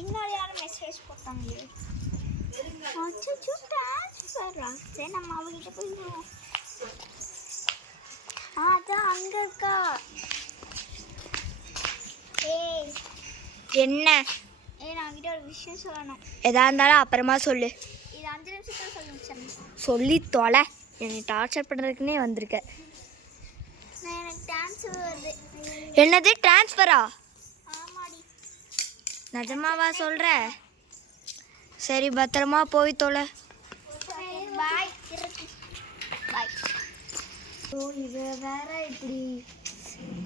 இன்னொரு யாரும் மெசேஜ் போட்டாங்களே. சரி நம்ம அவகிட்ட போயிடுவோம். அதான் அங்க இருக்கா. ஏய் என்ன? நான் கிட்ட ஒரு விஷயம் சொல்லணும். எதா இருந்தாலும் அப்புறமா சொல்லு. இது 5 நிமிஷத்துல சொல்லணும். சொல்லி தொலை. என்னை டார்ச்சர் பண்ணுறதுக்குன்னே வந்திருக்க. எனக்கு ட்ரான்ஸ்ஃபர் வருது. என்னது ட்ரான்ஸ்ஃபரா? ஆமாடி. நிஜமாவா சொல்கிற? சரி பத்திரமா போய் தொலை. பாய் பாய். ஸோ இவ வேற இப்படி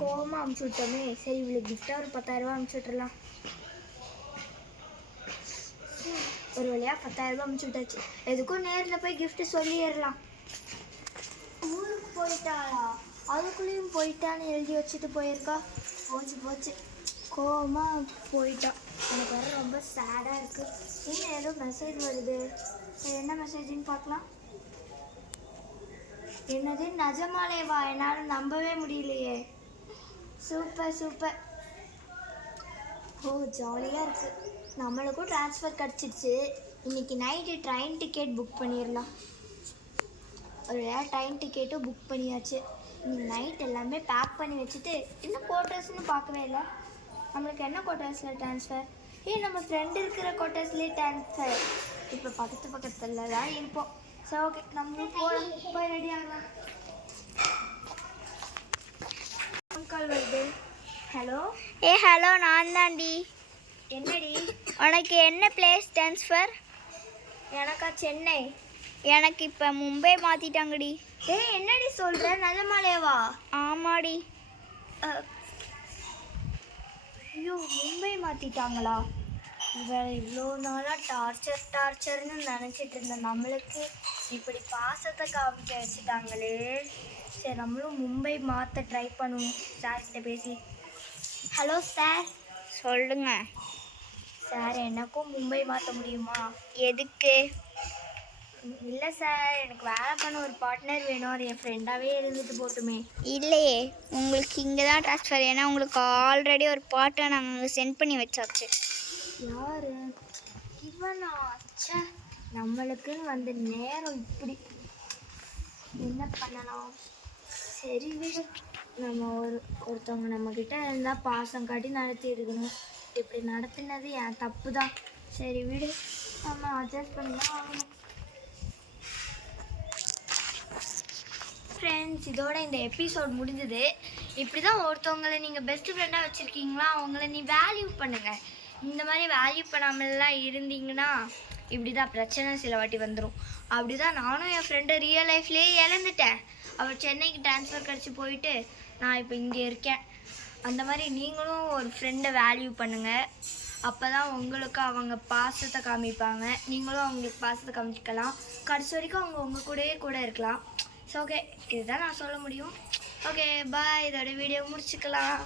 கோவமாக அமுச்சு விட்டோமே. சரி இவளுக்கு கிஃப்டாக ஒரு 10,000 அமுச்சு விட்டுறலாம். ஒரு வழியாக 10,000 அமுச்சு விட்டாச்சு. எதுக்கும் நேரில் போய் கிஃப்ட்டு சொல்லிடலாம். ஊருக்கு போயிட்டாளா? அதுக்குள்ளேயும் போயிட்டான்னு எழுதி வச்சுட்டு போயிருக்கா. போச்சு கோவமாக போயிட்டா. எனக்கு வேறு ரொம்ப சேடாக இருக்குது. இன்னும் ஏதோ மெசேஜ் வருது. என்ன மெசேஜ்னு பார்க்கலாம். என்னது நிஜமாலேவா? என்னால் நம்பவே முடியலையே. சூப்பர். ஓ ஜாலியாக இருக்குது. நம்மளுக்கும் ட்ரான்ஸ்ஃபர் கிடச்சிடுச்சு. இன்றைக்கி நைட்டு ட்ரெயின் டிக்கெட் புக் பண்ணிடலாம். ஒரு ட்ரெயின் டிக்கெட்டும் புக் பண்ணியாச்சு. இன்னைக்கு நைட் எல்லாமே பேக் பண்ணி வச்சுட்டு இன்னும் குவார்ட்டர்ஸ்னு பார்க்கவே இல்லை. நம்மளுக்கு என்ன குவார்ட்டர்ஸில் ட்ரான்ஸ்ஃபர்? நம்ம ஃப்ரெண்டு இருக்கிற குவார்ட்டர்ஸ்லேயே ட்ரான்ஸ்ஃபர். இப்போ பக்கத்தில் தான் இருப்போம். சரி ஓகே நம்மளும் போய் ரெடி ஆகலாம். கால் வருது. ஹலோ. ஹலோ நான் தான்டி. என்னடி? உனக்கு என்ன பிளேஸ் ட்ரான்ஸ்ஃபர்? எனக்கா சென்னை. எனக்கு இப்போ மும்பை மாற்றிட்டாங்கடி. என்னடி சொல்கிற? நிஜமாலேவா? ஆமாடி. ஐயோ மும்பை மாற்றிட்டாங்களா? இவ்வளோ நாளாக டார்ச்சர்னு நினச்சிட்டு இருந்தேன். நம்மளுக்கு இப்படி பாசத்தை காமிக்க வச்சுட்டாங்களே. சரி நம்மளும் மும்பை மாற்ற ட்ரை பண்ணுவோம். சார்கிட்ட பேசி. Hello sir. சொல்லுங்க சார், எனக்கும் மும்பை மாற்ற முடியுமா? எதுக்கு? இல்லை சார், எனக்கு வேலை பண்ண ஒரு பார்ட்னர் வேணும். அது என் ஃப்ரெண்டாகவே இருந்துட்டு போட்டுமே. இல்லையே, உங்களுக்கு இங்கே தான் ட்ரான்ஸ்ஃபர். ஏன்னா உங்களுக்கு ஆல்ரெடி ஒரு பார்ட்டை நாங்கள் சென்ட் பண்ணி வச்சாச்சு. யார் இவனா? ச்சே, நம்மளுக்குன்னு வந்த நேரம் இப்படி. என்ன பண்ணலாம்? சரி விடு. நம்ம ஒருத்தவங்க நம்மக்கிட்ட இருந்தால் பாசம் காட்டி நடத்தி இருக்கணும். இப்படி நடத்தினது என் தப்பு தான். சரி விடு, நம்ம அட்ஜஸ்ட் பண்ணி தான் ஆகணும். ஃப்ரெண்ட்ஸ், இதோட இந்த எபிசோட் முடிஞ்சது. இப்படி தான் ஒருத்தவங்களை நீங்கள் பெஸ்ட் ஃப்ரெண்டாக வச்சுருக்கீங்களா, அவங்கள நீ வேல்யூ பண்ணுங்கள். இந்த மாதிரி வேல்யூ பண்ணாமலாம் இருந்தீங்கன்னா இப்படி தான் பிரச்சனை சில வாட்டி வந்துடும். அப்படி தான் நானும் என் ஃப்ரெண்டை ரியல் லைஃப்லேயே இழந்துட்டேன். அவள் சென்னைக்கு ட்ரான்ஸ்ஃபர் கிடச்சி போயிட்டு நான் இப்போ இங்கே இருக்கேன். அந்த மாதிரி நீங்களும் ஒரு ஃப்ரெண்டை வேல்யூ பண்ணுங்கள். அப்போ தான் உங்களுக்கு அவங்க பாசத்தை காமிப்பாங்க. நீங்களும் அவங்களுக்கு பாசத்தை காமிக்கலாம். கடைசி வரைக்கும் அவங்க உங்கள் கூடயே கூட இருக்கலாம். ஸோ ஓகே, இதுதான் நான் சொல்ல முடியும். Okay bye. இதோட வீடியோ முடிச்சுக்கலாம்.